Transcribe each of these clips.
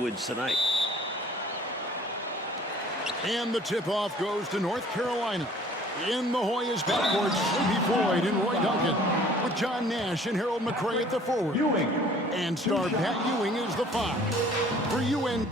wins tonight. And the tip-off goes to North Carolina. In the Hoyas backcourt, Sleepy Floyd and Roy Duncan, with John Nash and Harold McRae at the forward. And star Pat Ewing is the 5. For UNC.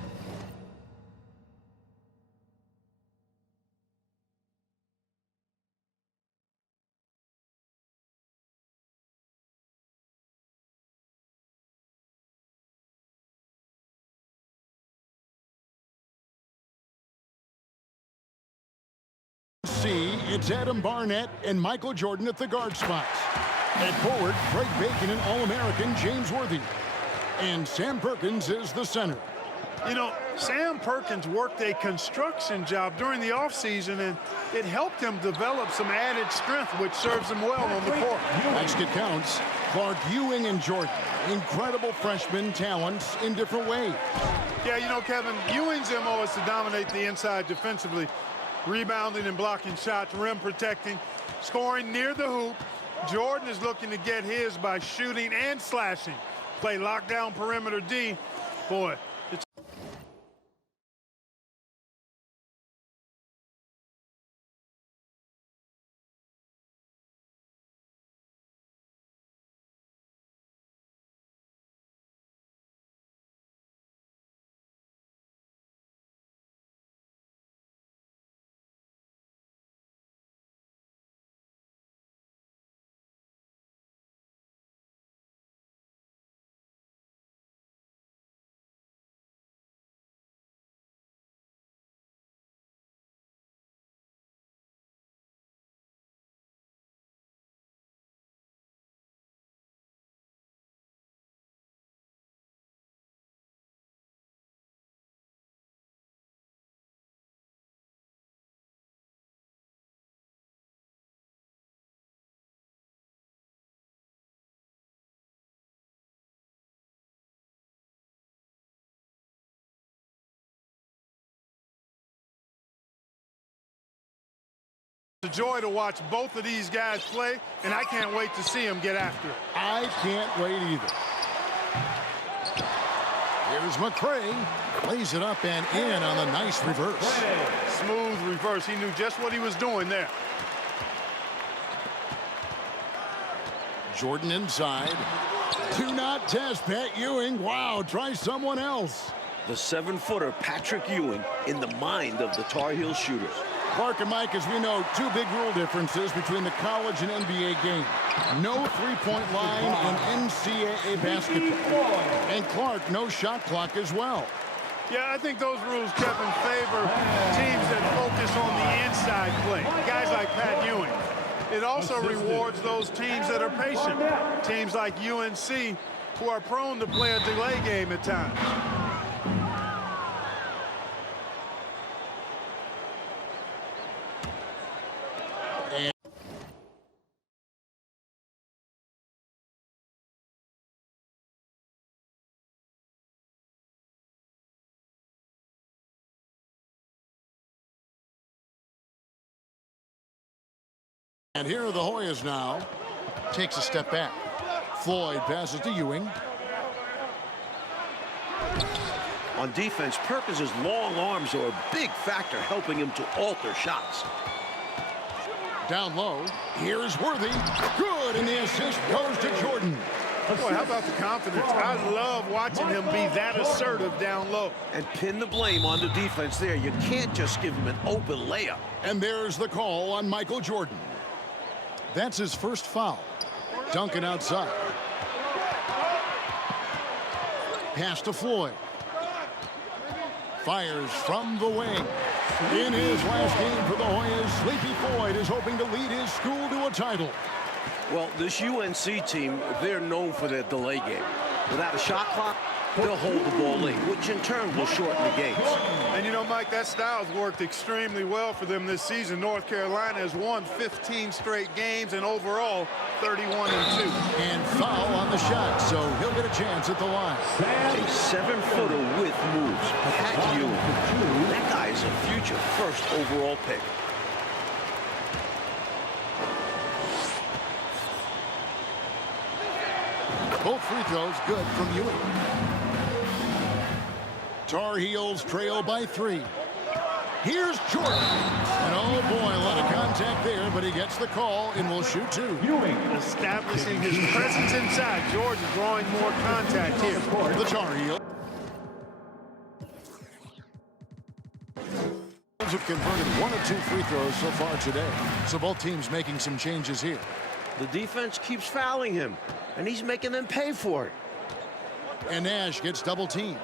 It's Adam Barnett and Michael Jordan at the guard spots. At forward, Craig Bacon and All-American James Worthy. And Sam Perkins is the center. You know, Sam Perkins worked a construction job during the offseason, and it helped him develop some added strength, which serves him well on the court. Next it counts, Clark, Ewing, and Jordan. Incredible freshman talents in different ways. Yeah, you know, Kevin, Ewing's MO is to dominate the inside defensively. Rebounding and blocking shots, rim protecting, scoring near the hoop. Jordan is looking to get his by shooting and slashing. Play lockdown perimeter D. Boy, it's... It's a joy to watch both of these guys play, and I can't wait to see them get after it. I can't wait either. Here's McRae. Plays it up and in on the nice reverse. Smooth reverse. He knew just what he was doing there. Jordan inside. Do not test Pat Ewing. Wow, try someone else. The 7-footer Patrick Ewing in the mind of the Tar Heel shooters. Clark and Mike, as we know, two big rule differences between the college and NBA game. No three-point line in NCAA basketball. And Clark, no shot clock as well. Yeah, I think those rules, Kevin, favor teams that focus on the inside play. Guys like Pat Ewing. It also rewards those teams that are patient. Teams like UNC, who are prone to play a delay game at times. And here are the Hoyas now. Takes a step back. Floyd passes to Ewing. On defense, Perkins' long arms are a big factor helping him to alter shots. Down low. Here's Worthy. Good, and the assist goes to Jordan. Boy, how about the confidence? I love watching him be that assertive down low. And pin the blame on the defense there. You can't just give him an open layup. And there's the call on Michael Jordan. That's his first foul. Duncan outside. Pass to Floyd. Fires from the wing. In his last game for the Hoyas, Sleepy Floyd is hoping to lead his school to a title. Well, this UNC team, they're known for their delay game. Without a shot clock, they'll hold the ball late, which in turn will shorten the games. And you know, Mike, that style's worked extremely well for them this season. North Carolina has won 15 straight games and overall 31-2. And foul on the shot, so he'll get a chance at the line. A 7-footer with moves. Pat Ewing. That guy is a future first overall pick. Both free throws good from Ewing. Tar Heels trail by 3. Here's Jordan. And oh boy, a lot of contact there, but he gets the call and will shoot 2. Establishing his presence inside. Jordan drawing more contact here. The Tar Heels have converted 1 of 2 free throws so far today. So both teams making some changes here. The defense keeps fouling him, and he's making them pay for it. And Nash gets double teamed.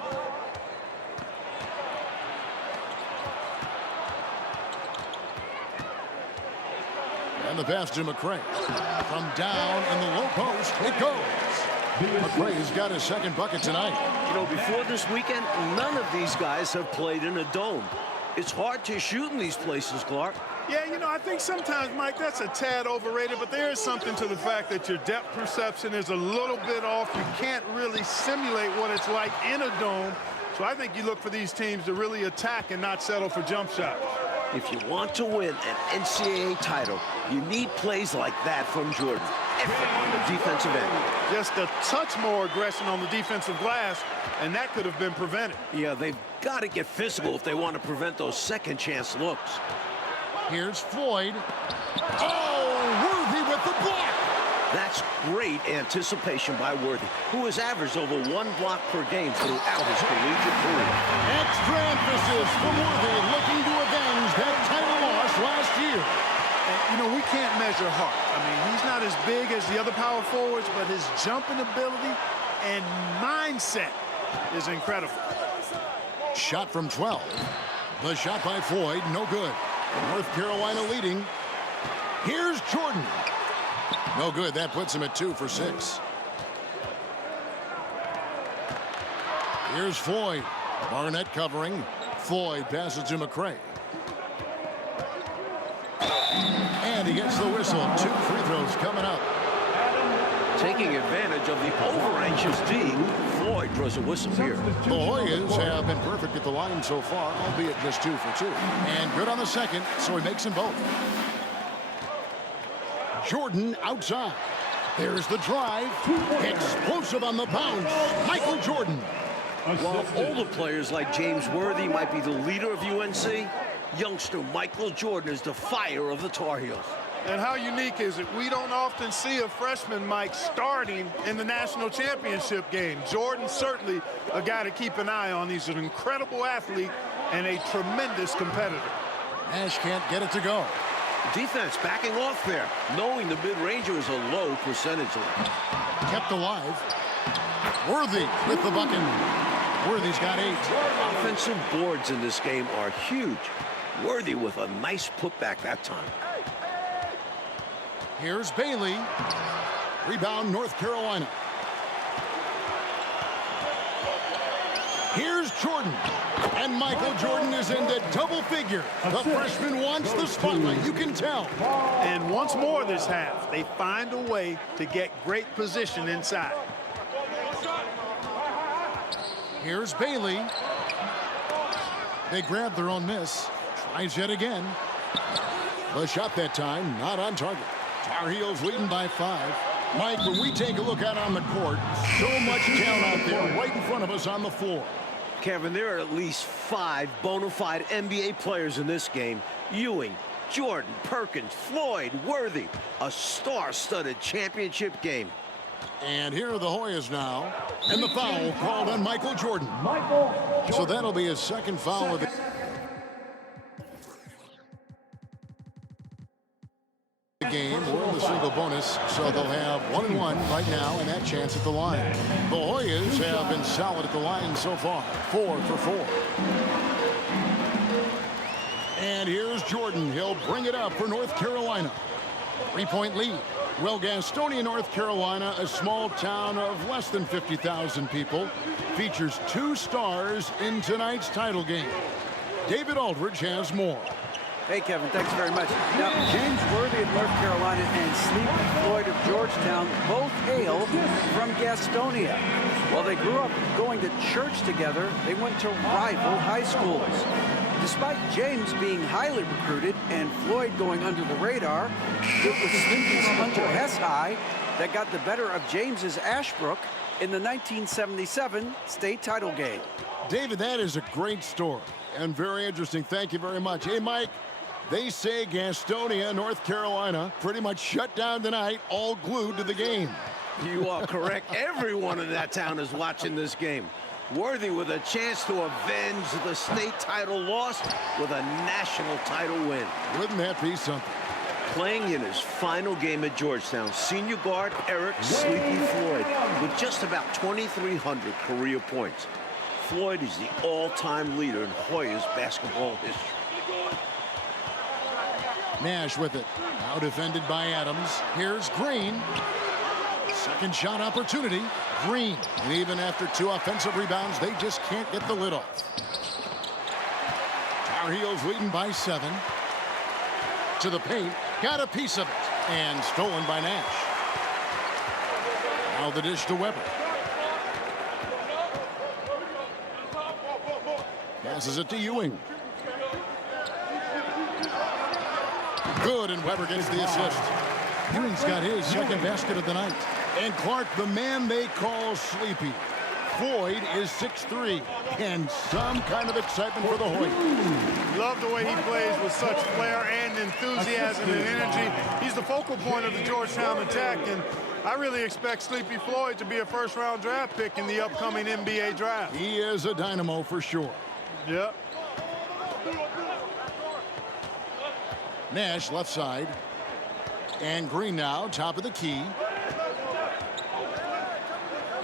And the pass to McRae. From down in the low post, it goes. McRae's got his second bucket tonight. You know, before this weekend, none of these guys have played in a dome. It's hard to shoot in these places, Clark. Yeah, you know, I think sometimes, Mike, that's a tad overrated, but there is something to the fact that your depth perception is a little bit off. You can't really simulate what it's like in a dome. So I think you look for these teams to really attack and not settle for jump shots. If you want to win an NCAA title, you need plays like that from Jordan. Effort on the defensive end. Just a touch more aggression on the defensive glass, and that could have been prevented. Yeah, they've got to get physical if they want to prevent those second chance looks. Here's Floyd. Oh, Worthy with the block. That's great anticipation by Worthy, who has averaged over 1 block per game throughout his collegiate career. Extra emphasis from Worthy, looking to avenge that title loss last year. And, you know, we can't measure heart. I mean, he's not as big as the other power forwards, but his jumping ability and mindset is incredible. Shot from 12. The shot by Floyd, no good. North Carolina leading. Here's Jordan. No good. That puts him at 2 for 6. Here's Floyd. Barnett covering. Floyd passes to McRae. And he gets the whistle. 2 free throws coming up. Taking advantage of the over-anxious D, Floyd draws a whistle here. The Hoyas have been perfect at the line so far, albeit just 2 for 2. And good on the second, so he makes them both. Jordan outside. There's the drive. Explosive on the bounce. Michael Jordan. While older players like James Worthy might be the leader of UNC, youngster Michael Jordan is the fire of the Tar Heels. And how unique is it? We don't often see a freshman, Mike, starting in the national championship game. Jordan certainly a guy to keep an eye on. He's an incredible athlete and a tremendous competitor. Nash can't get it to go. Defense backing off there, knowing the mid-ranger is a low percentage line. Kept alive. Worthy with the bucket. Worthy's got 8. Offensive boards in this game are huge. Worthy with a nice putback that time. Here's Bailey. Rebound, North Carolina. Here's Jordan. And Michael Jordan is into double figure. The freshman wants the spotlight, you can tell. And once more this half, they find a way to get great position inside. Here's Bailey. They grab their own miss. Tries yet again. The shot that time, not on target. Tar Heels leading by 5. Mike, when we take a look out on the court, so much talent out there right in front of us on the floor. Kevin, there are at least 5 bona fide NBA players in this game. Ewing, Jordan, Perkins, Floyd, Worthy. A star-studded championship game. And here are the Hoyas now. And the foul called on Michael Jordan. So that'll be his second foul of the game. We're in the single bonus, so they'll have 1-1 right now and that chance at the line. The Hoyas have been solid at the line so far, 4 for 4. And here's Jordan. He'll bring it up for North Carolina. 3-point lead. Well, Gastonia, North Carolina, a small town of less than 50,000 people, features 2 stars in tonight's title game. David Aldridge has more. Hey, Kevin, thanks very much. Now, James Worthy of North Carolina and Sleepy Floyd of Georgetown both hail from Gastonia. While they grew up going to church together, they went to rival high schools. Despite James being highly recruited and Floyd going under the radar, it was Sleepy's Hunter Hess High that got the better of James's Ashbrook in the 1977 state title game. David, that is a great story and very interesting. Thank you very much. Hey, Mike, they say Gastonia, North Carolina, pretty much shut down tonight, all glued to the game. You are correct. Everyone in that town is watching this game. Worthy with a chance to avenge the state title loss with a national title win. Wouldn't that be something? Playing in his final game at Georgetown, senior guard Eric Sleepy Floyd with just about 2,300 career points. Floyd is the all-time leader in Hoyas basketball history. Nash with it. Now defended by Adams. Here's Green. Second shot opportunity. Green. And even after 2 offensive rebounds, they just can't get the lid off. Tar Heels leading by 7. To the paint. Got a piece of it. And stolen by Nash. Now the dish to Weber. Passes it to Ewing. Good, and Weber gets the assist. Ewing's got his second basket of the night. And Clark, the man they call Sleepy. Floyd is 6'3", and some kind of excitement for the Hoyt. Love the way he plays with such flair and enthusiasm and energy. He's the focal point of the Georgetown attack, and I really expect Sleepy Floyd to be a first-round draft pick in the upcoming NBA draft. He is a dynamo for sure. Yep. Nash left side. And Green now, top of the key.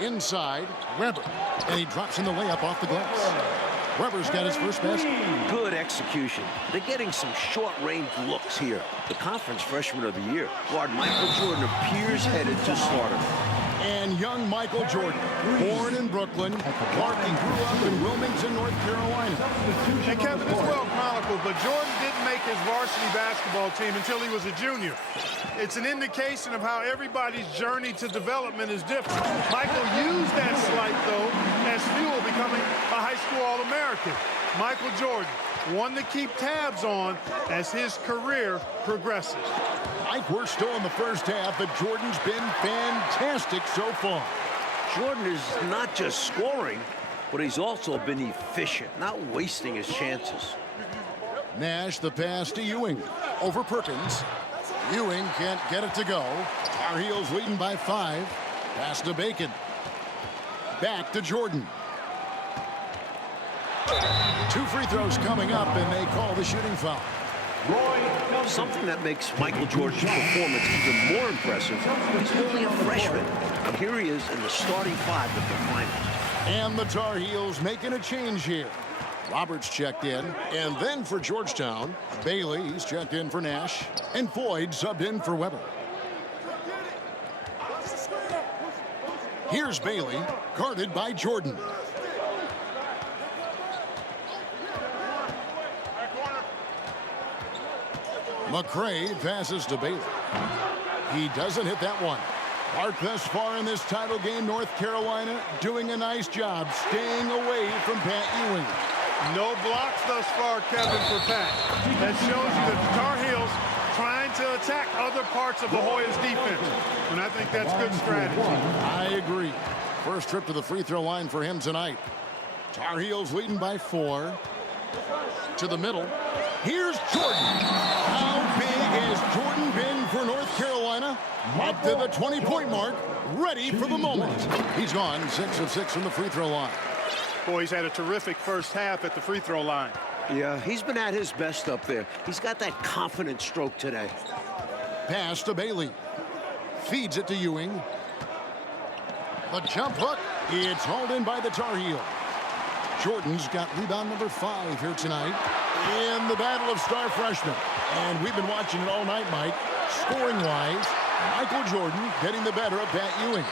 Inside, Weber. And he drops in the layup off the glass. Weber's got his first basket. Good execution. They're getting some short-range looks here. The conference freshman of the year, guard Michael Jordan, appears headed to stardom. And young Michael Jordan, born in Brooklyn. Clark, he grew up in Wilmington, North Carolina. And Kevin, it's well chronicled, but Jordan didn't make his varsity basketball team until he was a junior. It's an indication of how everybody's journey to development is different. Michael used that slight, though, as fuel, becoming a high school All-American. Michael Jordan, one to keep tabs on as his career progresses. Mike, we're still in the first half, but Jordan's been fantastic so far. Jordan is not just scoring, but he's also been efficient, not wasting his chances. Nash, the pass to Ewing. Over Perkins. Ewing can't get it to go. Tar Heels leading by 5. Pass to Bacon. Back to Jordan. 2 free throws coming up, and they call the shooting foul. Something that makes Michael Jordan's performance even more impressive. He's only a freshman. And here he is in the starting 5 of the finals. And the Tar Heels making a change here. Roberts checked in, and then for Georgetown, Bailey, he's checked in for Nash, and Floyd subbed in for Weber. Here's Bailey, guarded by Jordan. McCray passes to Bailey. He doesn't hit that one. Clark thus far in this title game, North Carolina doing a nice job staying away from Pat Ewing. No blocks thus far, Kevin, for Pat. That shows you that the Tar Heels trying to attack other parts of the Hoyas defense. And I think that's good strategy. I agree. First trip to the free throw line for him tonight. Tar Heels leading by 4. To the middle. Here's Jordan. How big has Jordan been for North Carolina? Up to the 20-point mark. Ready for the moment. He's gone 6 of 6 from the free throw line. Boy, he's had a terrific first half at the free throw line. Yeah, he's been at his best up there. He's got that confident stroke today. Pass to Bailey. Feeds it to Ewing. The jump hook. It's hauled in by the Tar Heel. Jordan's got rebound number 5 here tonight in the battle of star freshmen. And we've been watching it all night, Mike. Scoring-wise, Michael Jordan getting the better of Pat Ewing.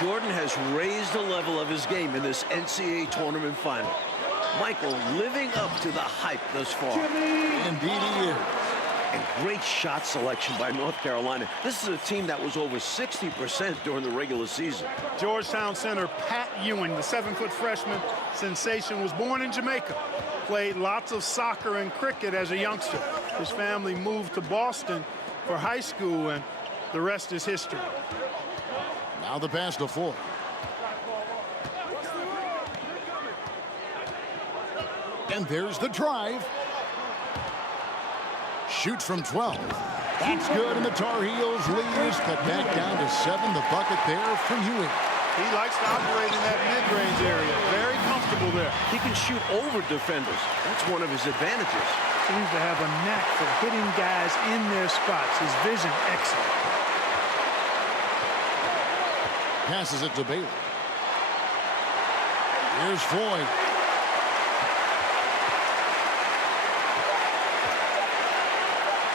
Jordan has raised the level of his game in this NCAA tournament final. Michael living up to the hype thus far. Indeed he is. And great shot selection by North Carolina. This is a team that was over 60% during the regular season. Georgetown center Pat Ewing, the 7-foot freshman sensation, was born in Jamaica. Played lots of soccer and cricket as a youngster. His family moved to Boston for high school, and the rest is history. Now the pass to Floyd. And there's the drive. Shoots from 12. That's good, and the Tar Heels lead is cut back down to 7. The bucket there from Ewing. He likes to operate in that mid-range area. Very comfortable there. He can shoot over defenders. That's one of his advantages. Seems to have a knack for hitting guys in their spots. His vision excellent. Passes it to Bailey. Here's Floyd.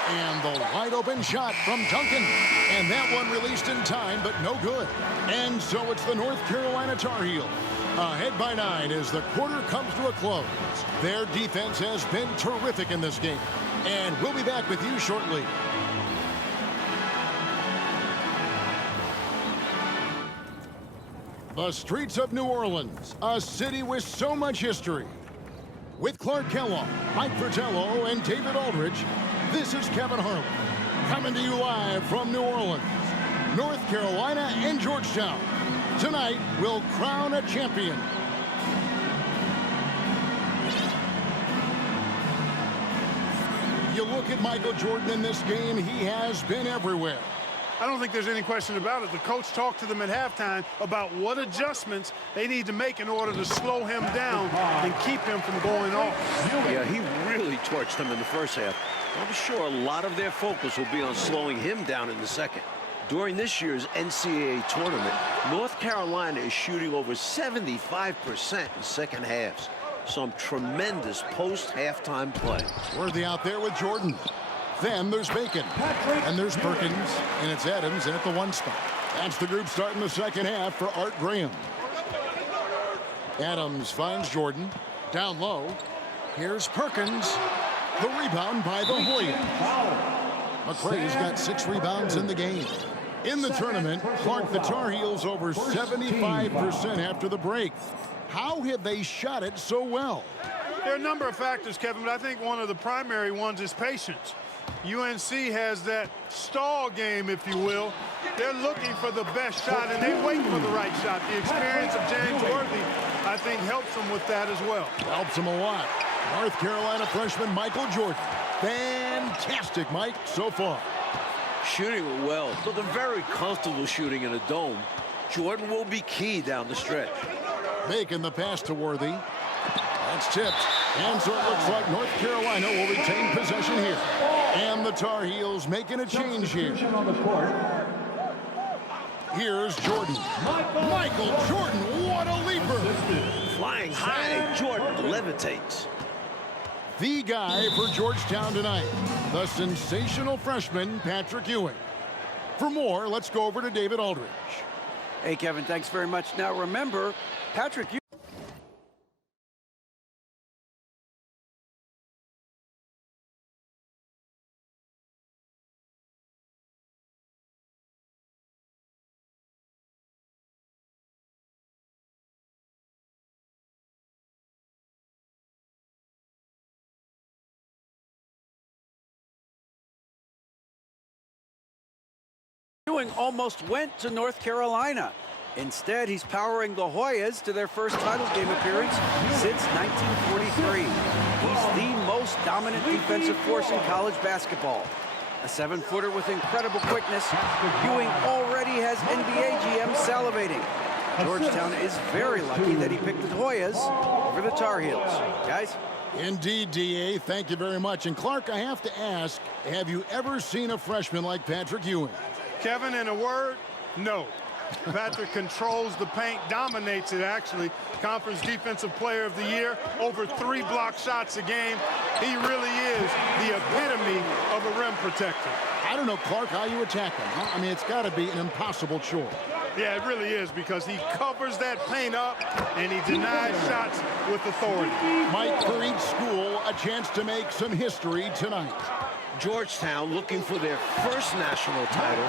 And the wide open shot from Duncan. And that one released in time, but no good. And so it's the North Carolina Tar Heels ahead by 9 as the quarter comes to a close. Their defense has been terrific in this game. And we'll be back with you shortly. The streets of New Orleans, a city with so much history. With Clark Kellogg, Mike Fratello, and David Aldridge, this is Kevin Harlan, coming to you live from New Orleans, North Carolina, and Georgetown. Tonight, we'll crown a champion. You look at Michael Jordan in this game, he has been everywhere. I don't think there's any question about it. The coach talked to them at halftime about what adjustments they need to make in order to slow him down and keep him from going off. Yeah, he really torched them in the first half. I'm sure a lot of their focus will be on slowing him down in the second. During this year's NCAA tournament, North Carolina is shooting over 75% in second halves. Some tremendous post-halftime play. Worthy out there with Jordan. Then there's Bacon. And there's Perkins. And it's Adams at the 1 spot. That's the group starting the second half for Art Graham. Adams finds Jordan. Down low. Here's Perkins. The rebound by the Hoyas. McRae's got 6 rebounds in the game. In the tournament, Clark, the Tar Heels over 75% after the break. How have they shot it so well? There are a number of factors, Kevin, but I think one of the primary ones is patience. UNC has that stall game, if you will. They're looking for the best shot, and they wait for the right shot. The experience of James Worthy, I think, helps them with that as well. Helps them a lot. North Carolina freshman Michael Jordan. Fantastic, Mike, so far. Shooting it well, but they're very comfortable shooting in a dome. Jordan will be key down the stretch. Making the pass to Worthy. That's tipped. And so it looks like North Carolina will retain possession here. And the Tar Heels making a change here. Here's Jordan. Michael Jordan, what a leaper. Flying high, Jordan levitates. The guy for Georgetown tonight, the sensational freshman, Patrick Ewing. For more, let's go over to David Aldridge. Hey, Kevin, thanks very much. Now, remember, Patrick Ewing almost went to North Carolina. Instead, he's powering the Hoyas to their first title game appearance since 1943. He's the most dominant defensive force in college basketball. A 7-footer with incredible quickness, Ewing already has NBA GM salivating. Georgetown is very lucky that he picked the Hoyas over the Tar Heels. Guys? Indeed, D.A., thank you very much. And Clark, I have to ask, have you ever seen a freshman like Patrick Ewing? Kevin, in a word, no. Patrick controls the paint, dominates it, actually. Conference Defensive Player of the Year, over 3 block shots a game. He really is the epitome of a rim protector. I don't know, Clark, how you attack him, huh? I mean, it's got to be an impossible chore. Yeah, it really is, because he covers that paint up and he denies shots with authority. Mike, for each school, a chance to make some history tonight. Georgetown looking for their first national title.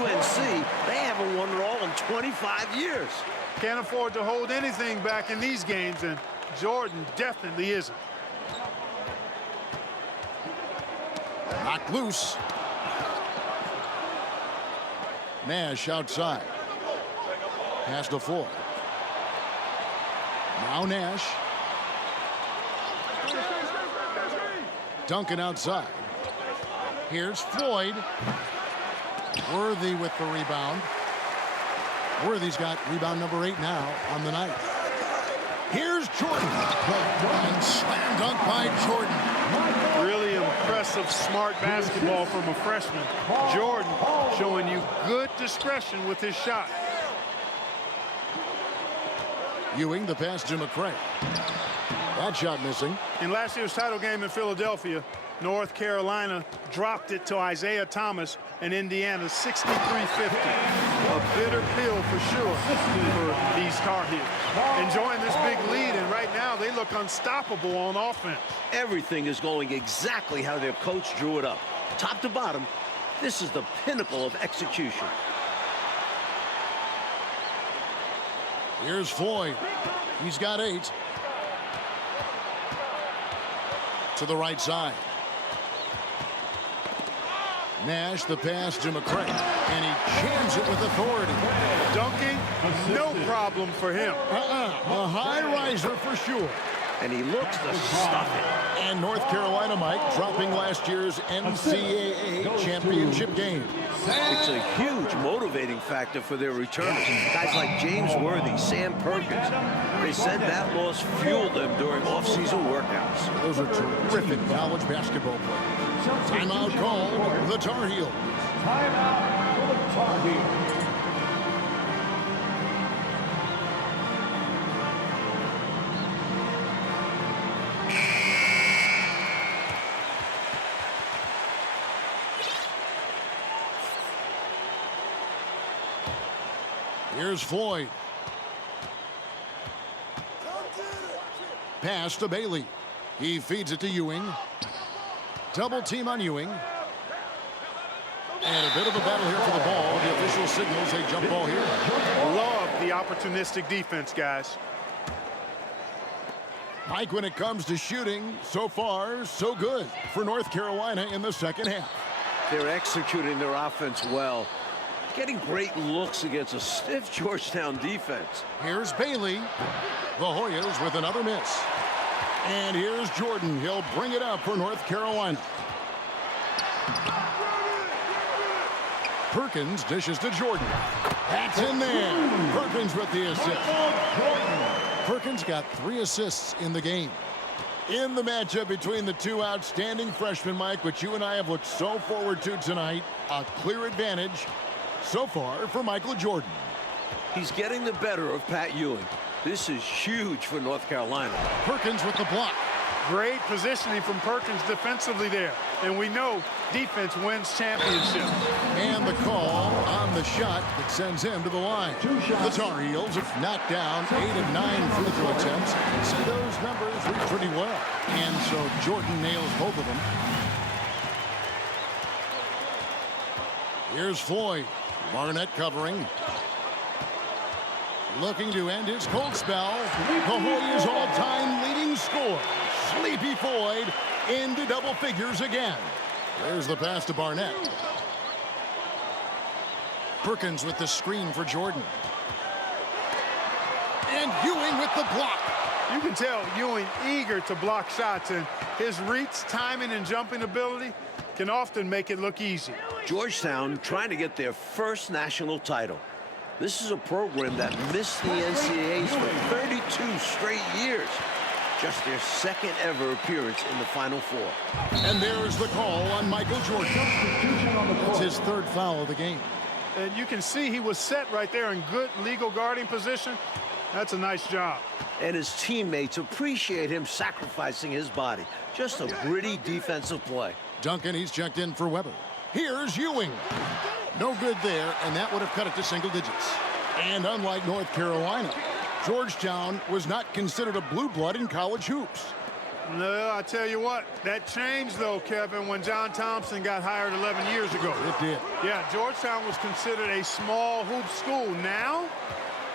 UNC, they haven't won it all in 25 years. Can't afford to hold anything back in these games, and Jordan definitely isn't. Knocked loose. Nash outside. Pass to Floyd. Now Nash. Duncan outside. Here's Floyd. Worthy with the rebound. Worthy's got rebound number 8 now on the night. Here's Jordan. And slam dunk by Jordan. Really impressive, smart basketball from a freshman. Jordan showing you good discretion with his shot. Ewing, the pass to McRae. That shot missing. In last year's title game in Philadelphia, North Carolina dropped it to Isaiah Thomas and Indiana 63-50. A bitter pill for sure for these Tar Heels. Enjoying this big lead, and right now they look unstoppable on offense. Everything is going exactly how their coach drew it up. Top to bottom, this is the pinnacle of execution. Here's Floyd. He's got 8. To the right side. Nash, the pass to McRae, and he jams it with authority. Dunking, no problem for him. A high riser for sure. And he looks to stuff it. And North Carolina, Mike, dropping last year's NCAA championship game. It's a huge motivating factor for their returners. Guys like James Worthy, Sam Perkins. They said that loss fueled them during off-season workouts. Those are terrific college basketball players. Timeout called the Tar Heels. Timeout for the Tar Heels. Here's Floyd. Pass to Bailey. He feeds it to Ewing. Double team on Ewing. And a bit of a battle here for the ball. The official signals a jump ball here. Love the opportunistic defense, guys. Mike, when it comes to shooting, so far, so good for North Carolina in the second half. They're executing their offense well. Getting great looks against a stiff Georgetown defense. Here's Bailey. The Hoyas with another miss. And here's Jordan. He'll bring it up for North Carolina. Perkins dishes to Jordan. That's in there. Perkins with the assist. Perkins got 3 assists in the game. In the matchup between the two outstanding freshmen, Mike, which you and I have looked so forward to tonight, a clear advantage so far for Michael Jordan. He's getting the better of Pat Ewing. This is huge for North Carolina. Perkins with the block. Great positioning from Perkins defensively there. And we know defense wins championships. And the call on the shot that sends him to the line. The Tar Heels have knocked down 8 of 9 free throw attempts. See those numbers read pretty well. And so Jordan nails both of them. Here's Floyd. Barnett covering. Looking to end his cold spell. The Hoyas' all-time leading scorer, Sleepy Floyd, into double figures again. There's the pass to Barnett. Perkins with the screen for Jordan. And Ewing with the block. You can tell Ewing eager to block shots, and his reach, timing, and jumping ability can often make it look easy. Georgetown trying to get their first national title. This is a program that missed the NCAAs for 32 straight years. Just their second ever appearance in the Final Four. And there's the call on Michael Jordan. It's his 3rd foul of the game. And you can see he was set right there in good legal guarding position. That's a nice job. And his teammates appreciate him sacrificing his body. Just a gritty defensive play. Duncan, he's checked in for Weber. Here's Ewing. No good there, and that would have cut it to single digits. And unlike North Carolina, Georgetown was not considered a blue blood in college hoops. No, I tell you what, that changed though, Kevin, when John Thompson got hired 11 years ago. It did. Yeah, Georgetown was considered a small hoop school. Now,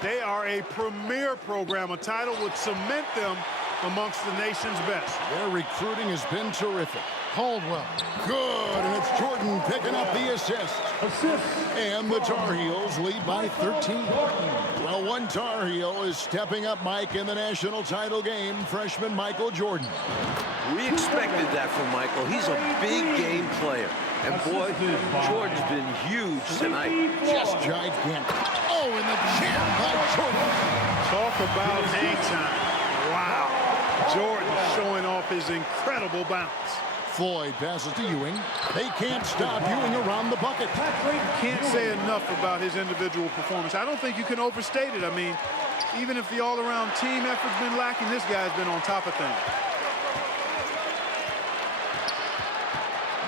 they are a premier program. A title would cement them amongst the nation's best. Their recruiting has been terrific. Caldwell. Good, and it's Jordan picking up the assist. And the Tar Heels lead by 13. Well, one Tar Heel is stepping up, Mike, in the national title game, freshman Michael Jordan. We expected that from Michael. He's a big game player. And boy, Jordan's been huge tonight. Just gigantic. Oh, and the jam by Jordan. Talk about hang time. Wow. Jordan showing off his incredible bounce. Floyd passes to Ewing. They can't stop Ewing around the bucket. Can't say enough about his individual performance. I don't think you can overstate it. I mean, even if the all-around team effort's been lacking, this guy's been on top of things.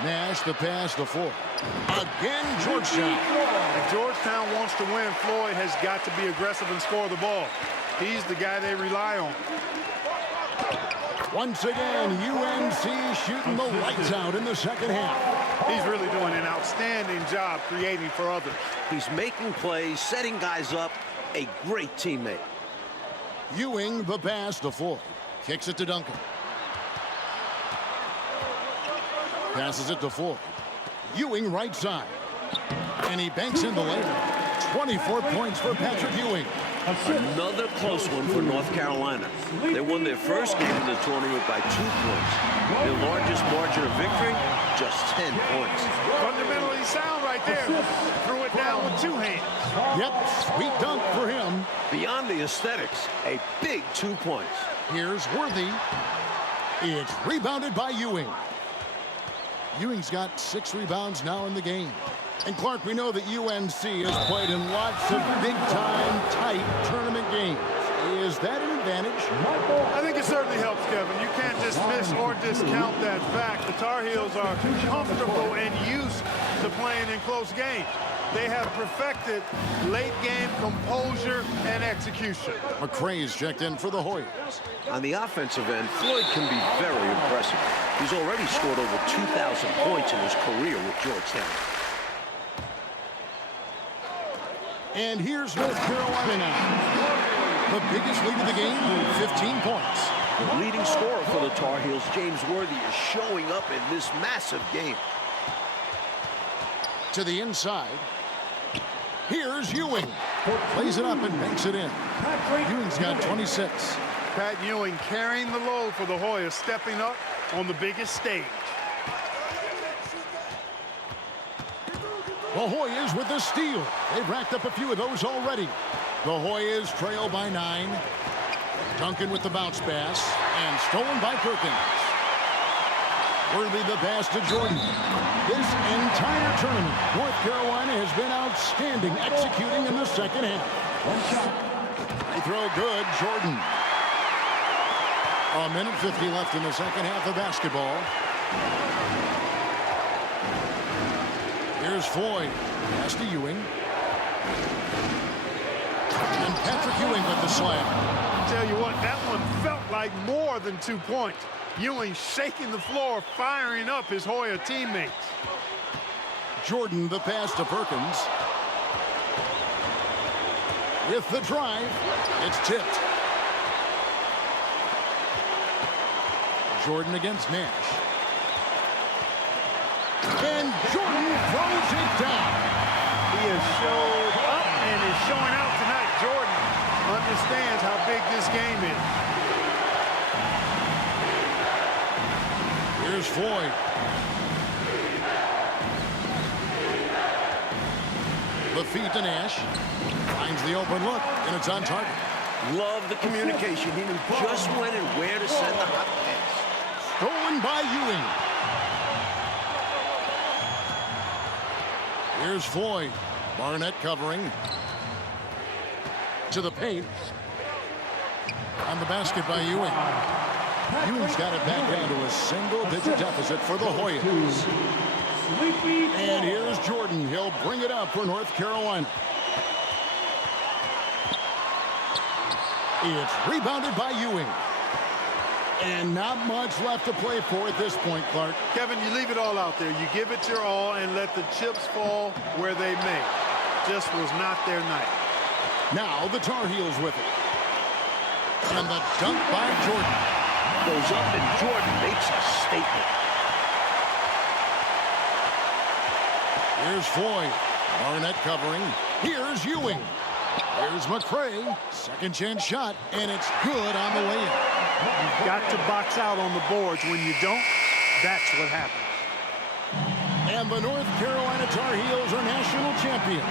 Nash the pass to Floyd. Again, Georgetown. If Georgetown wants to win, Floyd has got to be aggressive and score the ball. He's the guy they rely on. Once again, UNC shooting the lights out in the second half. He's really doing an outstanding job creating for others. He's making plays, setting guys up. A great teammate. Ewing the pass to Floyd. Kicks it to Duncan. Passes it to Floyd. Ewing right side. And he banks in the layup. 24 points for Patrick Ewing. Another close one for North Carolina. They won their first game in the tournament by 2 points. Their largest margin of victory, just 10 points. Fundamentally sound right there. Threw it down with 2 hands. Yep, sweet dunk for him. Beyond the aesthetics, a big 2 points. Here's Worthy. It's rebounded by Ewing. Ewing's got 6 rebounds now in the game. And Clark, we know that UNC has played in lots of big-time, tight tournament games. Is that an advantage? I think it certainly helps, Kevin. You can't dismiss or discount that fact. The Tar Heels are comfortable and used to playing in close games. They have perfected late-game composure and execution. McRae's checked in for the Hoyas. On the offensive end, Floyd can be very impressive. He's already scored over 2,000 points in his career with Georgetown. And here's North Carolina now. The biggest lead of the game, 15 points. The leading scorer for the Tar Heels, James Worthy, is showing up in this massive game. To the inside. Here's Ewing. Plays it up and banks it in. Ewing's got 26. Pat Ewing carrying the load for the Hoyas, stepping up on the biggest stage. The Hoyas with the steal. They've racked up a few of those already. The Hoyas trail by 9. Duncan with the bounce pass. And stolen by Perkins. Worthy the pass to Jordan. This entire tournament, North Carolina has been outstanding executing in the second half. They throw good, Jordan. A minute 50 left in the second half of basketball. Here's Floyd. Pass to Ewing. And Patrick Ewing with the slam. I'll tell you what, that one felt like more than 2 points. Ewing shaking the floor, firing up his Hoya teammates. Jordan the pass to Perkins. With the drive, it's tipped. Jordan against Nash. And Jordan throws it down. He has showed up and is showing out tonight. Jordan understands how big this game is. Here's Floyd. The feed to Nash. Finds the open look, and it's on target. Love the communication. He knew just when and where to send the hot pass. Stolen by Ewing. Here's Floyd. Barnett covering. To the paint. On the basket by Ewing. Ewing's got it back down to a single-digit deficit for the Hoyas. And here's Jordan. He'll bring it up for North Carolina. It's rebounded by Ewing. And not much left to play for at this point, Clark. Kevin, you leave it all out there. You give it your all and let the chips fall where they may. Just was not their night. Now the Tar Heels with it. And the dunk by Jordan. Goes up and Jordan makes a statement. Here's Floyd. Barnett covering. Here's Ewing. Here's McCray. Second chance shot, and it's good on the way in. You've got to box out on the boards. When you don't, that's what happens. And the North Carolina Tar Heels are national champions.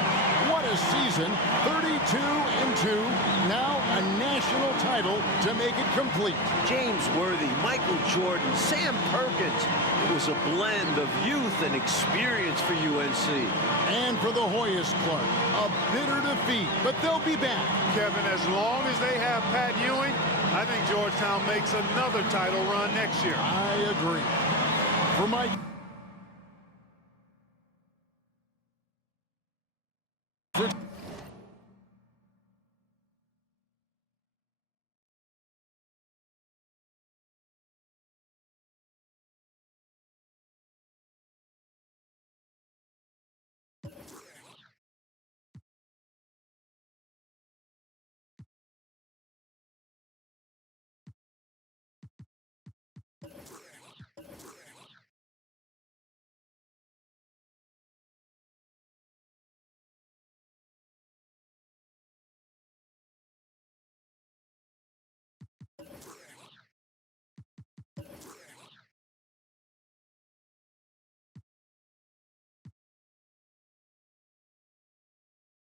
What a season, 32-2. Now a national title to make it complete. James Worthy, Michael Jordan, Sam Perkins. It was a blend of youth and experience for UNC. And for the Hoyas, Clark, a bitter defeat, but they'll be back. Kevin, as long as they have Pat Ewing, I think Georgetown makes another title run next year. I agree. For Mike...